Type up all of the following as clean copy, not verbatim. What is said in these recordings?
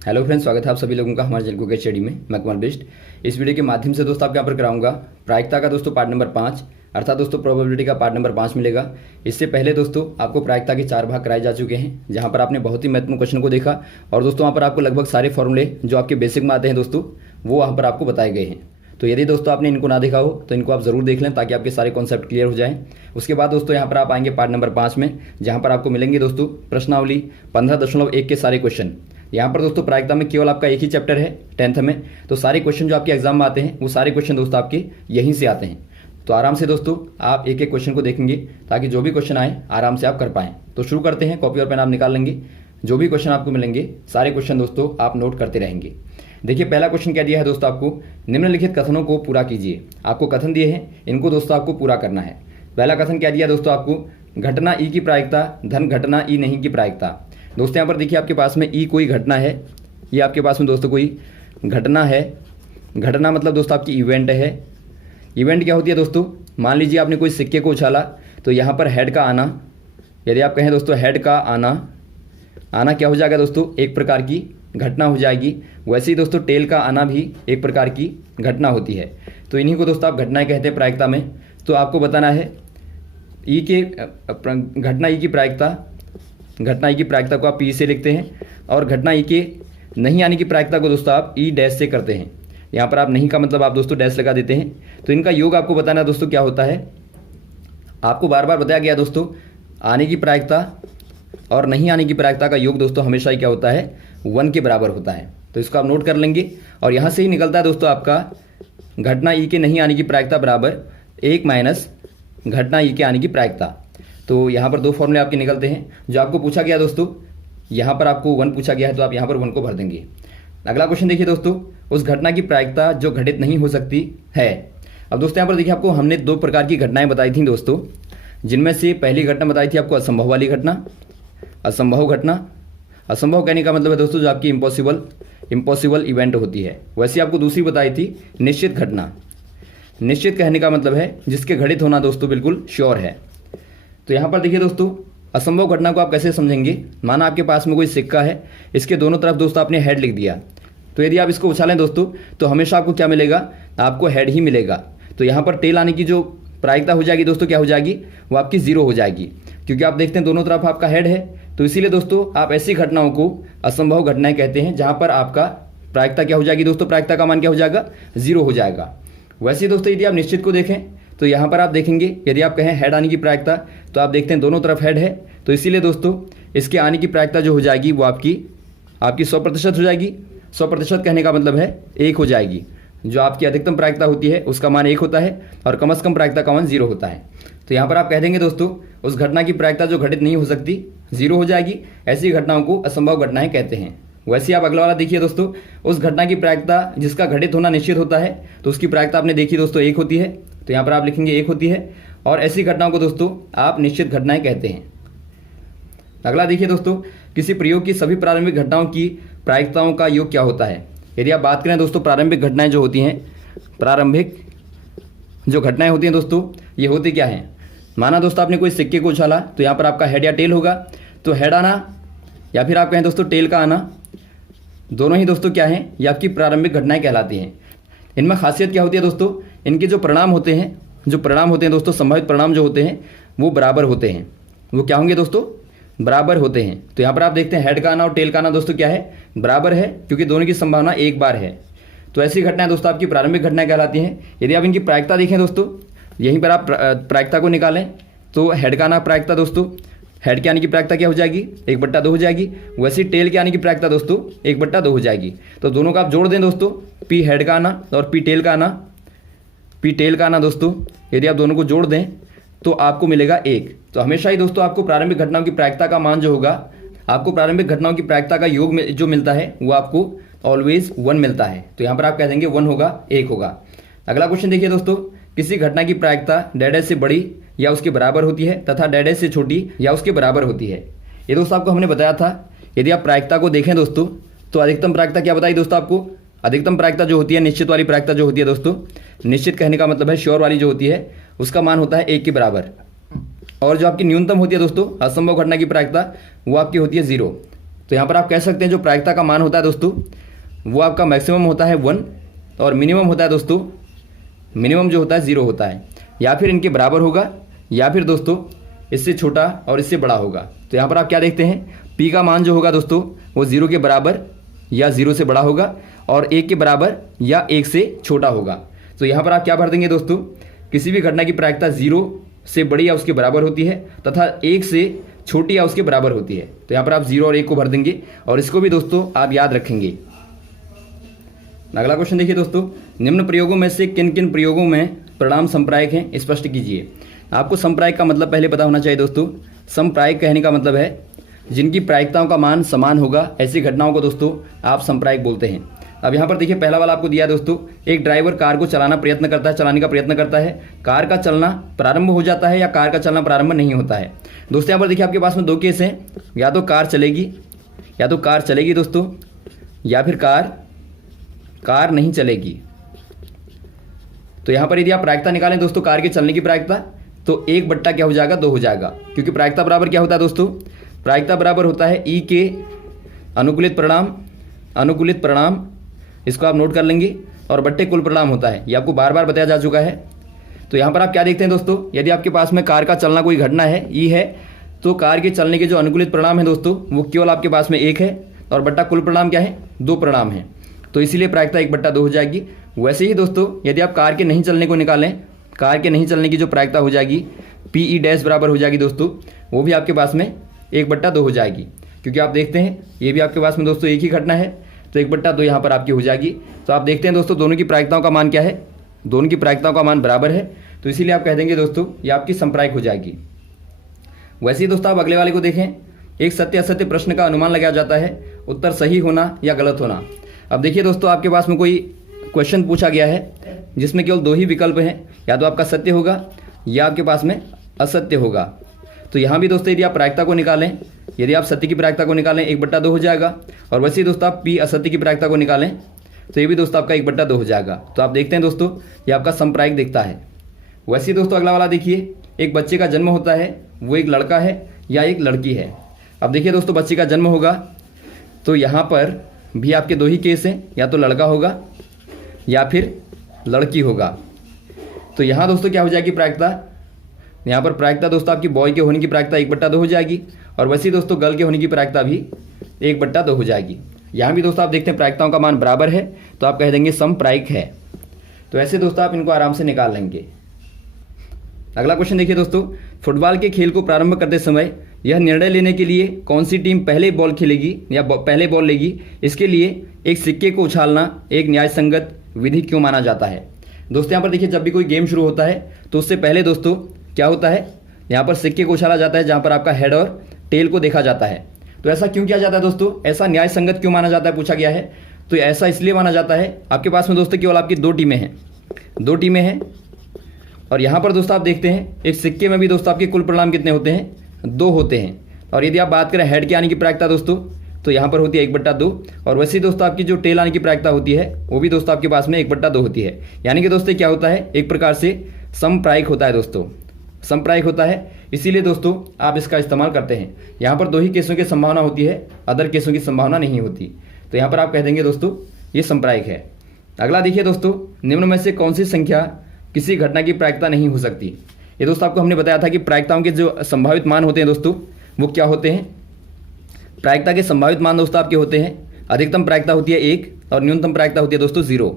Hello friends, स्वागत है आप सभी लोगों का हमारे चैनल क्रिकेट स्टडी में। मैं कुमार बेस्ट। इस वीडियो के माध्यम से दोस्तों आपके यहाँ पर कराऊंगा प्रायिकता का दोस्तों पार्ट नंबर 5, अर्थात दोस्तों प्रोबेबिलिटी का पार्ट नंबर 5 मिलेगा। इससे पहले दोस्तों आपको प्रायिकता के 4 भाग कराए जा चुके हैं, जहां पर आपने बहुत ही महत्वपूर्ण क्वेश्चन को देखा और दोस्तों वहाँ पर आपको लगभग सारे फॉर्मूले जो आपके बेसिक में आते हैं दोस्तों वो वहाँ पर आपको बताए गए हैं। तो यदि दोस्तों आपने इनको ना देखा हो तो इनको आप जरूर देख लें ताकि आपके सारे कॉन्सेप्ट क्लियर हो जाएं। उसके बाद दोस्तों यहाँ पर आप आएंगे पार्ट नंबर 5 में, जहाँ पर आपको मिलेंगे दोस्तों प्रश्नावली 15.1 के सारे क्वेश्चन। यहाँ पर दोस्तों प्रायिकता में केवल आपका एक ही चैप्टर है 10th में, तो सारे क्वेश्चन जो आपके एग्जाम में आते हैं वो सारे क्वेश्चन दोस्तों आपके यहीं से आते हैं। तो आराम से दोस्तों आप एक एक क्वेश्चन को देखेंगे ताकि जो भी क्वेश्चन आए आराम से आप कर पाएं। तो शुरू करते हैं। कॉपी और पेन आप निकाल लेंगे, जो भी क्वेश्चन आपको मिलेंगे सारे क्वेश्चन दोस्तों आप नोट करते रहेंगे। देखिए पहला क्वेश्चन क्या दिया है दोस्तों आपको, निम्नलिखित कथनों को पूरा कीजिए। आपको कथन दिए हैं, इनको दोस्तों आपको पूरा करना है। पहला कथन क्या दिया दोस्तों आपको, घटना ई की प्रायिकता धन घटना ई नहीं की प्रायिकता। दोस्तों यहाँ पर देखिए आपके पास में ई कोई घटना है, ये आपके पास में दोस्तों कोई घटना है। घटना मतलब दोस्तों आपकी इवेंट है। इवेंट क्या होती है दोस्तों, मान लीजिए आपने कोई सिक्के को उछाला तो यहाँ पर हेड का आना, यदि आप कहें दोस्तों हेड का आना क्या हो जाएगा दोस्तों, एक प्रकार की घटना हो जाएगी। वैसे ही दोस्तों टेल का आना भी एक प्रकार की घटना होती है। तो इन्हीं को दोस्तों आप घटनाएं कहते हैं प्रायिकता में। तो आपको बताना है ई के घटना ई की प्रायिकता को आप पी से लिखते हैं और घटना ई के नहीं आने की प्रायिकता को दोस्तों आप ई डैश से करते हैं। यहाँ पर आप नहीं का मतलब आप दोस्तों डैश लगा देते हैं। तो इनका योग आपको बताना है दोस्तों क्या होता है। आपको बार बार बताया गया दोस्तों आने की प्रायिकता और नहीं आने की प्रायिकता का योग दोस्तों हमेशा ही क्या होता है, 1 के बराबर होता है। तो इसको आप नोट कर लेंगे और यहाँ से ही निकलता है दोस्तों आपका घटना ई के नहीं आने की प्रायिकता बराबर 1 माइनस घटना ई के आने की प्रायिकता। तो यहाँ पर दो फॉर्मूले आपके निकलते हैं। जो आपको पूछा गया दोस्तों, यहाँ पर आपको 1 पूछा गया है तो आप यहाँ पर 1 को भर देंगे। अगला क्वेश्चन देखिए दोस्तों, उस घटना की प्रायिकता जो घटित नहीं हो सकती है। अब दोस्तों यहाँ पर देखिए आपको हमने 2 प्रकार की घटनाएं बताई थी दोस्तों, जिनमें से पहली घटना बताई थी आपको असंभव वाली घटना, असंभव घटना। असंभव कहने का मतलब है दोस्तों जो आपकी इम्पॉसिबल इवेंट होती है। वैसे आपको दूसरी बताई थी निश्चित घटना। निश्चित कहने का मतलब है जिसके घटित होना दोस्तों बिल्कुल श्योर है। तो यहाँ पर देखिए दोस्तों असंभव घटना को आप कैसे समझेंगे, माना आपके पास में कोई सिक्का है, इसके दोनों तरफ दोस्तों आपने हेड लिख दिया। तो यदि आप इसको उछालें दोस्तों तो हमेशा आपको क्या मिलेगा, आपको हेड ही मिलेगा। तो यहाँ पर टेल आने की जो प्रायिकता हो जाएगी दोस्तों क्या हो जाएगी, वो आपकी 0 हो जाएगी, क्योंकि आप देखते हैं दोनों तरफ आपका हेड है। तो इसीलिए दोस्तों आप ऐसी घटनाओं को असंभव घटनाएं कहते हैं जहां पर आपका प्रायिकता क्या हो जाएगी दोस्तों, प्रायिकता का मान क्या हो जाएगा, 0 हो जाएगा। वैसे दोस्तों यदि आप निश्चित को देखें तो यहाँ पर आप देखेंगे यदि आप कहें हेड आने की प्रायिकता, तो आप देखते हैं दोनों तरफ हेड है। तो इसीलिए दोस्तों इसके आने की प्रायिकता जो हो जाएगी वो आपकी 100% हो जाएगी। 100% कहने का मतलब है 1 हो जाएगी। जो आपकी अधिकतम प्रायिकता होती है उसका मान 1 होता है और कम से कम प्रायिकता का मान 0 होता है। तो यहाँ पर आप कह देंगे दोस्तों उस घटना की प्रायिकता जो घटित नहीं हो सकती 0 हो जाएगी। ऐसी घटनाओं को असंभव घटनाएं कहते हैं। वैसे आप अगला वाला देखिए दोस्तों, उस घटना की प्रायिकता जिसका घटित होना निश्चित होता है तो उसकी प्रायिकता आपने देखी दोस्तों 1 होती है। तो यहाँ पर आप लिखेंगे 1 होती है और ऐसी घटनाओं को दोस्तों आप निश्चित घटनाएं कहते हैं। अगला देखिए दोस्तों, किसी प्रयोग की सभी प्रारंभिक घटनाओं की प्रायिकताओं का योग क्या होता है। यदि आप बात करें दोस्तों प्रारंभिक घटनाएं जो होती हैं, प्रारंभिक जो घटनाएं होती हैं दोस्तों ये होती क्या हैं। माना दोस्तों आपने कोई सिक्के को उछाला तो यहाँ पर आपका हेड या टेल होगा। तो हेड आना या फिर आप कहें दोस्तों टेल का आना, दोनों ही दोस्तों क्या हैं, ये आपकी प्रारंभिक घटनाएं कहलाती हैं। इनमें खासियत क्या होती है दोस्तों, इनके जो परिणाम होते हैं दोस्तों, संभावित परिणाम जो होते हैं वो बराबर होते हैं। वो क्या होंगे दोस्तों, बराबर होते हैं। तो यहाँ पर आप देखते हैं हेड का आना और टेल का आना दोस्तों क्या है, बराबर है, क्योंकि दोनों की संभावना एक बार है। तो ऐसी घटनाएं दोस्तों आपकी प्रारंभिक घटनाएं कहलाती हैं। यदि आप इनकी प्रायिकता देखें दोस्तों, यहीं पर आप प्रायिकता को निकालें तो हेड का आना प्रायिकता दोस्तों, हेड के आने की प्रायिकता क्या हो जाएगी, 1/2 हो जाएगी। वैसे टेल के आने की प्रायिकता दोस्तों 1/2 हो जाएगी। तो दोनों का आप जोड़ दें दोस्तों, पी हेड का आना और पी टेल का आना दोस्तों, यदि आप दोनों को जोड़ दें तो आपको मिलेगा 1। तो हमेशा ही दोस्तों आपको प्रारंभिक घटनाओं की प्रायिकता का मान जो होगा, आपको प्रारंभिक घटनाओं की प्रायिकता का योग में जो मिलता है वो आपको ऑलवेज 1 मिलता है। तो यहाँ पर आप कह देंगे 1 होगा, 1 होगा। अगला क्वेश्चन देखिए दोस्तों, किसी घटना की प्रायिकता डैश से बड़ी या उसके बराबर होती है तथा डैश से छोटी या उसके बराबर होती है। ये दोस्तों आपको हमने बताया था। यदि आप प्रायिकता को देखें दोस्तों तो अधिकतम प्रायिकता क्या बताई दोस्तों आपको, अधिकतम प्रायिकता जो होती है, निश्चित वाली प्रायिकता जो होती है दोस्तों, निश्चित कहने का मतलब है श्योर वाली जो होती है, उसका मान होता है 1 के बराबर। और जो आपकी न्यूनतम होती है दोस्तों असंभव घटना की प्रायिकता, वो आपकी होती है 0। तो यहाँ पर आप कह सकते हैं जो प्रायिकता का मान होता है दोस्तों वो आपका मैक्सिमम होता है 1 और मिनिमम होता है दोस्तों, मिनिमम जो होता है 0 होता है, या फिर इनके बराबर होगा या फिर दोस्तों इससे छोटा और इससे बड़ा होगा। तो यहाँ पर आप क्या देखते हैं, P का मान जो होगा दोस्तों वो 0 के बराबर या 0 से बड़ा होगा और 1 के बराबर या 1 से छोटा होगा। तो यहाँ पर आप क्या भर देंगे दोस्तों, किसी भी घटना की प्रायिकता 0 से बड़ी या उसके बराबर होती है तथा 1 से छोटी या उसके बराबर होती है। तो यहाँ पर आप 0 और 1 को भर देंगे और इसको भी दोस्तों आप याद रखेंगे। अगला क्वेश्चन देखिए दोस्तों, निम्न प्रयोगों में से किन किन प्रयोगों में परिणाम संप्रायिक हैं, स्पष्ट कीजिए। आपको संप्रायिक का मतलब पहले पता होना चाहिए दोस्तों। संप्रायिक कहने का मतलब है जिनकी प्रायिकताओं का मान समान होगा, ऐसी घटनाओं को दोस्तों आप संप्रायिक बोलते हैं। अब यहाँ पर देखिए पहला वाला आपको दिया है दोस्तों, एक ड्राइवर कार को चलाने का प्रयत्न करता है, कार का चलना प्रारंभ हो जाता है या कार का चलना प्रारंभ नहीं होता है। दोस्तों यहाँ पर देखिए आपके पास में 2 केस हैं, या तो कार चलेगी दोस्तों, या फिर कार नहीं चलेगी। तो यहाँ पर यदि आप प्रायिकता निकालें दोस्तों कार के चलने की प्रायिकता, तो 1 क्या हो जाएगा, 2 हो जाएगा, क्योंकि प्रायिकता बराबर क्या होता है दोस्तों, प्रायिकता बराबर होता है E के अनुकूलित परिणाम, इसको आप नोट कर लेंगे, और बट्टे कुल परिणाम होता है, ये आपको बार बार बताया जा चुका है। तो यहाँ पर आप क्या देखते हैं दोस्तों, यदि आपके पास में कार का चलना कोई घटना है E है, तो कार के चलने के जो अनुकूलित परिणाम है दोस्तों वो केवल आपके पास में 1 है और बट्टा कुल परिणाम क्या है, 2 परिणाम है। तो इसीलिए प्रायिकता 1/2 हो जाएगी। वैसे ही दोस्तों यदि आप कार के नहीं चलने को निकालें, कार के नहीं चलने की जो प्रायिकता हो जाएगी PE- बराबर हो जाएगी दोस्तों, वो भी आपके पास में 1/2 हो जाएगी, क्योंकि आप देखते हैं ये भी आपके पास में दोस्तों एक ही घटना है, तो 1/2 यहाँ पर आपकी हो जाएगी। तो आप देखते हैं दोस्तों दोनों की प्रायिकताओं का मान क्या है, दोनों की प्रायिकताओं का मान बराबर है, तो इसीलिए आप कह देंगे दोस्तों ये आपकी संप्रायिक हो जाएगी। वैसे ही दोस्तों आप अगले वाले को देखें, एक सत्य असत्य प्रश्न का अनुमान लगाया जाता है, उत्तर सही होना या गलत होना। अब देखिए दोस्तों आपके पास में कोई क्वेश्चन पूछा गया है जिसमें केवल 2 ही विकल्प हैं, या तो आपका सत्य होगा या आपके पास में असत्य होगा। तो यहाँ भी दोस्तों यदि आप प्रायिकता को निकालें, यदि आप सत्य की प्रायिकता को निकालें 1/2 हो जाएगा, और वैसे ही दोस्तों आप P असत्य की प्रायिकता को निकालें तो ये भी दोस्तों आपका 1/2 हो जाएगा। तो आप देखते हैं दोस्तों ये आपका संप्रायिक दिखता है। वैसे ही दोस्तों अगला वाला देखिए, एक बच्चे का जन्म होता है, वो एक लड़का है या एक लड़की है। अब देखिए दोस्तों बच्चे का जन्म होगा तो यहाँ पर भी आपके 2 ही केस हैं, या तो लड़का होगा या फिर लड़की होगा। तो यहाँ दोस्तों क्या हो जाएगी प्रायिकता, यहाँ पर प्रायिकता दोस्तों आपकी बॉय के होने की प्रायिकता 1/2 हो जाएगी, और वैसे ही दोस्तों गर्ल के होने की प्रायिकता भी 1/2 हो जाएगी। यहाँ भी दोस्तों आप देखते हैं प्रायिकताओं का मान बराबर है, तो आप कह देंगे समप्रायिक है। तो ऐसे दोस्तों आप इनको आराम से निकाल लेंगे। अगला क्वेश्चन देखिए दोस्तों, फुटबॉल के खेल को प्रारंभ करते समय यह निर्णय लेने के लिए कौन सी टीम पहले बॉल खेलेगी या पहले बॉल लेगी, इसके लिए एक सिक्के को उछालना एक न्याय संगत विधि क्यों माना जाता है। दोस्तों यहाँ पर देखिए जब भी कोई गेम शुरू होता है तो उससे पहले दोस्तों क्या होता है, यहाँ पर सिक्के को उछाला जाता है जहाँ पर आपका हेड और टेल को देखा जाता है। तो ऐसा क्यों किया जाता है दोस्तों, ऐसा न्याय संगत क्यों माना जाता है पूछा गया है। तो ऐसा इसलिए माना जाता है, आपके पास में दोस्तों केवल आपकी 2 टीमें हैं, और यहाँ पर दोस्तों आप देखते हैं एक सिक्के में भी दोस्तों आपके कुल परिणाम कितने होते हैं, 2 होते हैं। और यदि आप बात करें हेड के आने की प्रायिकता दोस्तों, तो यहाँ पर होती है 1/2, और वैसे ही दोस्तों आपकी जो टेल आने की प्रायिकता होती है वो भी दोस्तों आपके पास में 1/2 होती है। यानी कि दोस्तों क्या होता है, एक प्रकार से समप्रायिक होता है दोस्तों, समप्रायिक होता है, इसीलिए दोस्तों आप इसका इस्तेमाल करते हैं। यहाँ पर 2 ही केसों की संभावना होती है, अदर केसों की संभावना नहीं होती। तो यहाँ पर आप कह देंगे दोस्तों ये समप्रायिक है। अगला देखिए दोस्तों, निम्न में से कौन सी संख्या किसी घटना की प्रायिकता नहीं हो सकती। ये दोस्तों आपको हमने बताया था कि प्रायिकताओं के जो संभावित मान होते हैं दोस्तों वो क्या होते हैं। प्रायिकता के संभावित मान दोस्तों आपके होते हैं, अधिकतम प्रायिकता होती है 1 और न्यूनतम प्रायिकता होती है दोस्तों 0।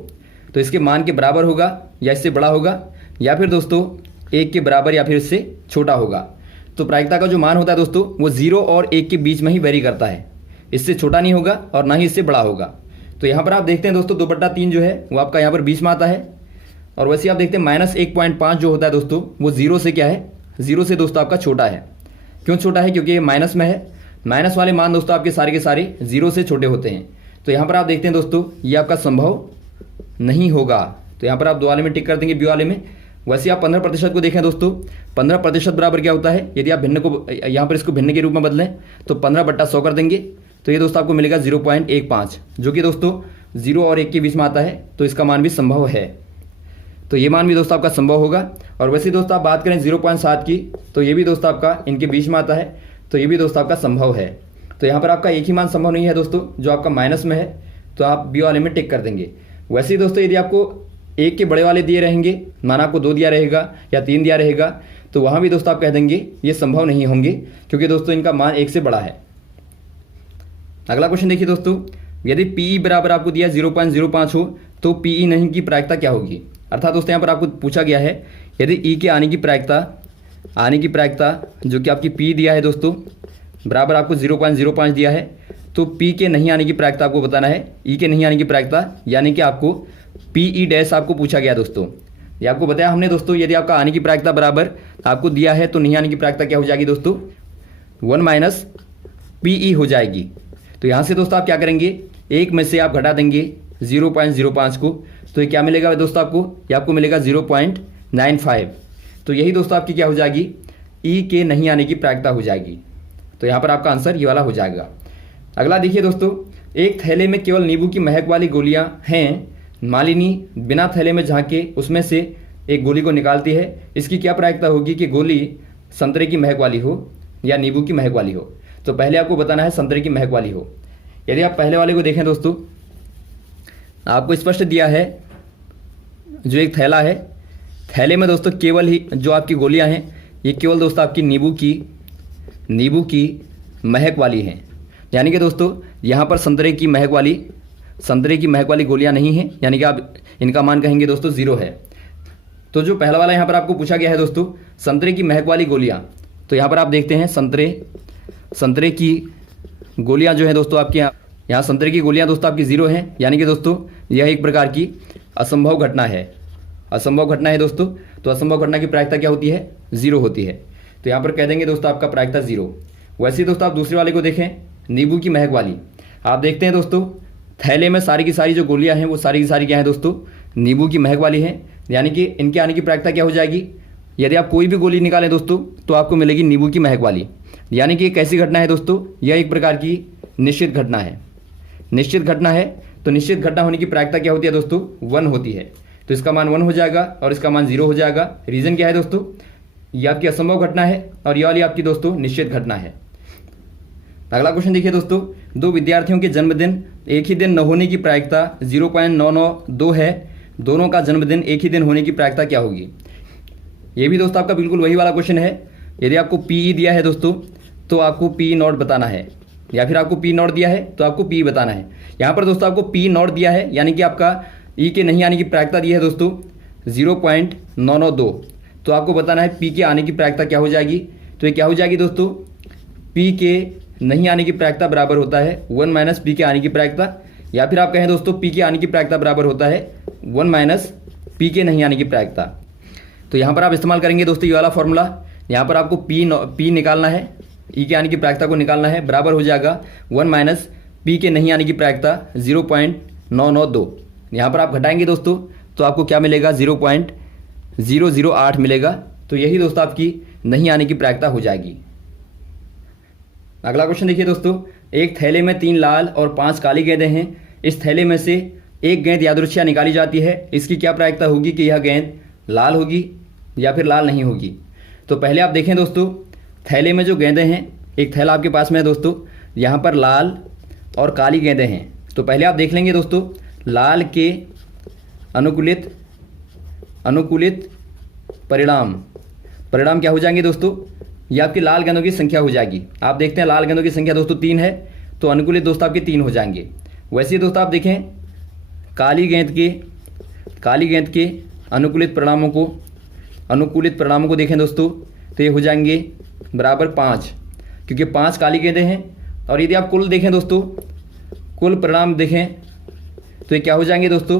तो इसके मान के बराबर होगा या इससे बड़ा होगा, या फिर दोस्तों 1 के बराबर या फिर इससे छोटा होगा। तो प्रायिकता का जो मान होता है दोस्तों वो 0 और 1 के बीच में ही वेरी करता है, इससे छोटा नहीं होगा और ना ही इससे बड़ा होगा। तो यहाँ पर आप देखते हैं दोस्तों 2/3 जो है वो आपका यहाँ पर बीच में आता है, और वैसे आप देखते हैं -1.5 जो होता है दोस्तों वो 0 से क्या है, 0 से दोस्तों आपका छोटा है। क्यों छोटा है, क्योंकि ये माइनस में है, माइनस वाले मान दोस्तों आपके सारे के सारे 0 से छोटे होते हैं। तो यहाँ पर आप देखते हैं दोस्तों ये आपका संभव नहीं होगा। तो यहाँ पर आप 2 वाले में टिक कर देंगे, बी वाले में। वैसे आप 15% को देखें दोस्तों, 15% बराबर क्या होता है, यदि आप भिन्न को यहाँ पर इसको भिन्न के रूप में बदलें तो 15/100 कर देंगे, तो ये दोस्तों आपको मिलेगा 0.15, जो कि दोस्तों 0 और 1 के बीच में आता है। तो इसका मान भी संभव है, तो ये मान भी दोस्तों आपका संभव होगा। और वैसे दोस्तों आप बात करें 0.7 की, तो ये भी दोस्तों आपका इनके बीच में आता है, तो ये भी दोस्तों आपका संभव है। तो यहाँ पर आपका एक ही मान संभव नहीं है दोस्तों, जो आपका माइनस में है, तो आप बी वाले में टिक कर देंगे। वैसे ही दोस्तों यदि आपको एक के बड़े वाले दिए रहेंगे, माना आपको 2 दिया रहेगा या 3 दिया रहेगा, तो वहाँ भी दोस्तों आप कह देंगे ये संभव नहीं होंगे, क्योंकि दोस्तों इनका मान 1 से बड़ा है। अगला क्वेश्चन देखिए दोस्तों, यदि पीई बराबर आपको दिया 0.05 हो तो पीई नहीं की प्रायिकता क्या होगी। अर्थात दोस्तों यहाँ पर आपको पूछा गया है यदि ई के आने की प्रायिकता जो कि आपकी पी दिया है दोस्तों बराबर आपको 0.05 दिया है, तो पी के नहीं आने की प्रायिकता आपको बताना है। ई के नहीं आने की प्रायिकता यानी कि आपको पीई डैश आपको पूछा गया दोस्तों। ये आपको बताया हमने दोस्तों, यदि आपका आने की प्रायिकता बराबर आपको दिया है तो नहीं आने की प्रायिकता क्या हो जाएगी दोस्तों, 1 माइनस पीई हो जाएगी। तो यहाँ से दोस्तों आप क्या करेंगे, एक में से आप घटा देंगे 0.05 को, तो ये क्या मिलेगा दोस्तों आपको, ये आपको मिलेगा 0.95। तो यही दोस्तों आपकी क्या हो जाएगी, ई के नहीं आने की प्रायिकता हो जाएगी। तो यहाँ पर आपका आंसर ये वाला हो जाएगा। अगला देखिए दोस्तों, एक थैले में केवल नींबू की महक वाली गोलियां हैं। मालिनी बिना थैले में झांके उसमें से एक गोली को निकालती है। इसकी क्या प्रायिकता होगी कि गोली संतरे की महक वाली हो या नींबू की महक वाली हो। तो पहले आपको बताना है संतरे की महक वाली हो। यदि आप पहले वाले को देखें दोस्तों, आपको स्पष्ट दिया है जो एक थैला है, थैले में दोस्तों केवल ही जो आपकी गोलियां हैं ये केवल दोस्तों आपकी नींबू की महक वाली हैं। यानी कि दोस्तों यहाँ पर संतरे की महक वाली गोलियां नहीं हैं, यानी कि आप इनका मान कहेंगे दोस्तों 0 है। तो जो पहला वाला यहाँ पर आपको पूछा गया है दोस्तों संतरे की महक वाली गोलियां, तो यहाँ पर आप देखते हैं संतरे की गोलियां जो है दोस्तों आपके यहाँ संतरे की गोलियां दोस्तों आपकी 0 हैं, यानी कि दोस्तों यह एक प्रकार की असंभव घटना है दोस्तों। तो असंभव घटना की प्रायिकता क्या होती है, 0 होती है। तो यहाँ पर कह देंगे दोस्तों आपका प्रायिकता 0। वैसे ही दोस्तों आप दूसरे वाले को देखें, नींबू की महक वाली, आप देखते हैं दोस्तों थैले में सारी की सारी जो गोलियां हैं वो सारी की सारी क्या है दोस्तों, नींबू की महक वाली हैं। यानी कि इनके आने की प्रायिकता क्या हो जाएगी, यदि आप कोई भी गोली निकालें दोस्तों तो आपको मिलेगी नींबू की महक वाली। यानी कि एक ऐसी घटना है दोस्तों, यह एक प्रकार की निश्चित घटना है। तो निश्चित घटना होने की प्रायिकता क्या होती है दोस्तों, 1 होती है। तो इसका मान 1 हो जाएगा और इसका मान 0 हो जाएगा। रीजन क्या है दोस्तों, ये आपकी असंभव घटना है और ये वाली आपकी दोस्तों निश्चित घटना है। अगला क्वेश्चन देखिए दोस्तों, 2 विद्यार्थियों के जन्मदिन एक ही दिन न होने की प्रायिकता 0.992 है। दोनों का जन्मदिन एक ही दिन होने की प्रायिकता क्या होगी। ये भी दोस्तों आपका बिल्कुल वही वाला क्वेश्चन है। यदि आपको पीई दिया है दोस्तों तो आपको पी नॉट बताना है, या फिर आपको पी नॉट दिया है तो आपको पी बताना है। यहाँ पर दोस्तों आपको पी नॉट दिया है, यानी कि आपका ई के नहीं आने की प्रायिकता दी है दोस्तों 0.992। तो आपको बताना है पी के आने की प्रायिकता क्या हो जाएगी। तो ये क्या हो जाएगी दोस्तों, पी के नहीं आने की प्रायिकता बराबर होता है 1 माइनस पी के आने की प्रायिकता, या फिर आप कहें दोस्तों पी के आने की प्रायिकता बराबर होता है 1 माइनस पी के नहीं आने की प्रायिकता। तो यहाँ पर आप इस्तेमाल करेंगे दोस्तों ये वाला फॉर्मूला। यहाँ पर आपको पी निकालना है, ई के आने की प्रायिकता को निकालना है, बराबर हो जाएगा 1 माइनस पी के नहीं आने की प्रायिकता 0.992। यहाँ पर आप घटाएंगे दोस्तों तो आपको क्या मिलेगा, 0.008 मिलेगा। तो यही दोस्तों आपकी नहीं आने की प्रायिकता हो जाएगी। अगला क्वेश्चन देखिए दोस्तों, एक थैले में 3 लाल और 5 काली गेंदें हैं। इस थैले में से एक गेंद यादृच्छिक निकाली जाती है। इसकी क्या प्रायिकता होगी कि यह गेंद लाल होगी या फिर लाल नहीं होगी। तो पहले आप देखें दोस्तों, थैले में जो गेंदें हैं, एक थैला आपके पास में है दोस्तों, यहाँ पर लाल और काली गेंदें हैं। तो पहले आप देख लेंगे दोस्तों लाल के अनुकूलित परिणाम क्या हो जाएंगे दोस्तों, ये आपकी लाल गेंदों की संख्या हो जाएगी। आप देखते हैं लाल गेंदों की संख्या दोस्तों 3 है, तो अनुकूलित दोस्तों आपके 3 हो जाएंगे। वैसे ही दोस्तों आप देखें काली गेंद के अनुकूलित परिणामों को देखें दोस्तों, तो ये हो जाएंगे बराबर 5, क्योंकि 5 काली गेंदें हैं। और यदि आप कुल देखें दोस्तों, कुल परिणाम देखें तो ये क्या हो जाएंगे दोस्तों,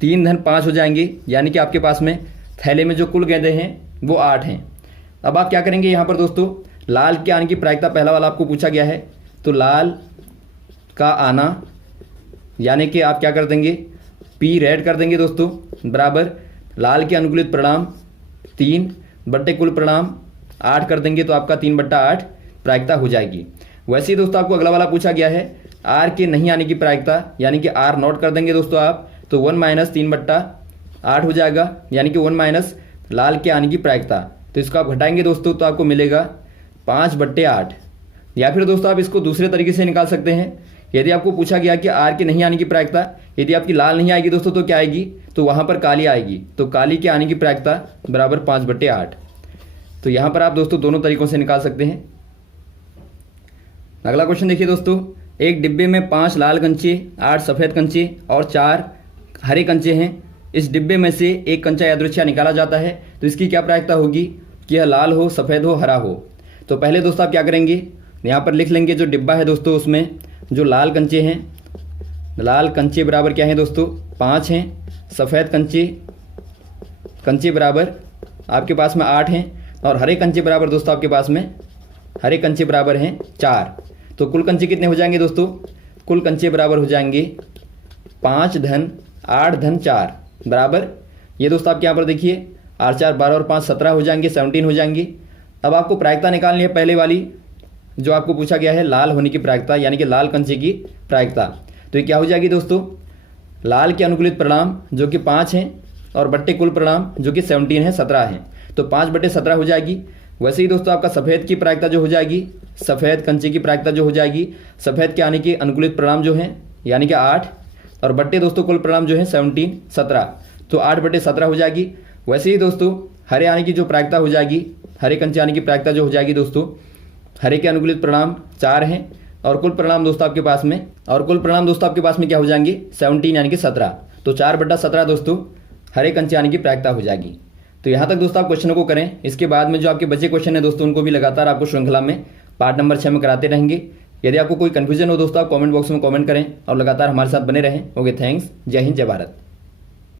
3 धन 5 हो जाएंगे। यानी कि आपके पास में थैले में जो कुल गेंदें हैं वो 8 हैं। अब आप क्या करेंगे, यहाँ पर दोस्तों लाल के आने की प्रायिकता पहला वाला आपको पूछा गया है, तो लाल का आना यानी कि आप क्या कर देंगे, पी रेड कर देंगे दोस्तों, बराबर लाल के अनुकूलित परिणाम 3 बट्टे कुल परिणाम 8 कर देंगे, तो आपका 3/8 प्रायिकता हो जाएगी। वैसे ही दोस्तों आपको अगला वाला पूछा गया है आर के नहीं आने की प्रायिकता, यानी कि आर नॉट कर देंगे दोस्तों आप, तो 1 माइनस 3/8 हो जाएगा, यानी कि 1 माइनस लाल के आने की प्रायिकता। तो इसको आप घटाएंगे दोस्तों तो आपको मिलेगा 5/8। या फिर दोस्तों आप इसको दूसरे तरीके से निकाल सकते हैं। यदि आपको पूछा गया कि आर के नहीं आने की प्रायिकता, यदि आपकी लाल नहीं आएगी दोस्तों तो क्या आएगी, तो वहां पर काली आएगी, तो काली के आने की प्रायिकता बराबर 5/8। तो यहां पर आप दोस्तों दोनों तरीकों से निकाल सकते हैं। अगला क्वेश्चन देखिए दोस्तों, एक डिब्बे में 5 लाल कंचे, 8 सफ़ेद कंचे और 4 हरे कंचे हैं। इस डिब्बे में से एक कंचा यादृच्छिक निकाला जाता है, तो इसकी क्या प्रायिकता होगी कि यह लाल हो, सफ़ेद हो, हरा हो। तो पहले दोस्तों आप क्या करेंगे, यहाँ पर लिख लेंगे जो डिब्बा है दोस्तों, उसमें जो लाल कंचे हैं, लाल कंचे बराबर क्या है दोस्तों 5 हैं, सफ़ेद कंचे बराबर आपके पास में 8 हैं, और हरे कंचे बराबर दोस्तों आपके पास में हरे कंचे बराबर हैं 4। तो कुल कंचे कितने हो जाएंगे दोस्तों, कुल कंचे बराबर हो जाएंगे 5 धन 8 धन 4 बराबर, ये दोस्तों आपके यहाँ पर देखिए 8 4 12 और 5 17 हो जाएंगे, 17 हो जाएंगे। अब आपको प्रायिकता निकालनी है, पहले वाली जो आपको पूछा गया है लाल होने की प्रायिकता, यानी कि लाल कंचे की प्रायिकता। तो ये क्या हो जाएगी दोस्तों, लाल के अनुकूलित परिणाम जो कि 5 हैं और बट्टे कुल परिणाम जो कि 17 है, 17 हैं, तो 5/17 हो जाएगी। वैसे ही दोस्तों आपका सफ़ेद की प्रायिकता जो हो जाएगी, सफ़ेद कंचे की प्रायिकता जो हो जाएगी, सफ़ेद के आने के अनुकूलित परिणाम जो हैं यानी कि 8 और बट्टे दोस्तों कुल परिणाम जो है 17 17, तो 8/17 हो जाएगी। वैसे ही दोस्तों हरे आने की जो प्रायिकता हो जाएगी, हरे कंचे आने की प्रायिकता जो हो जाएगी दोस्तों, हरे के अनुकूलित परिणाम 4 हैं और कुल परिणाम दोस्तों आपके पास में क्या हो जाएंगे 17 यानी कि 17, तो 4/17 दोस्तों हरे कंचे आने की प्रायिकता हो जाएगी। तो यहाँ तक दोस्तों आप क्वेश्चनों को करें, इसके बाद में जो आपके बचे क्वेश्चन है दोस्तों उनको भी लगातार आपको श्रृंखला में पार्ट नंबर 6 में कराते रहेंगे। यदि आपको कोई कन्फ्यूजन हो दोस्तों आप कमेंट बॉक्स में कमेंट करें और लगातार हमारे साथ बने रहें। ओके, थैंक्स, जय हिंद, जय भारत।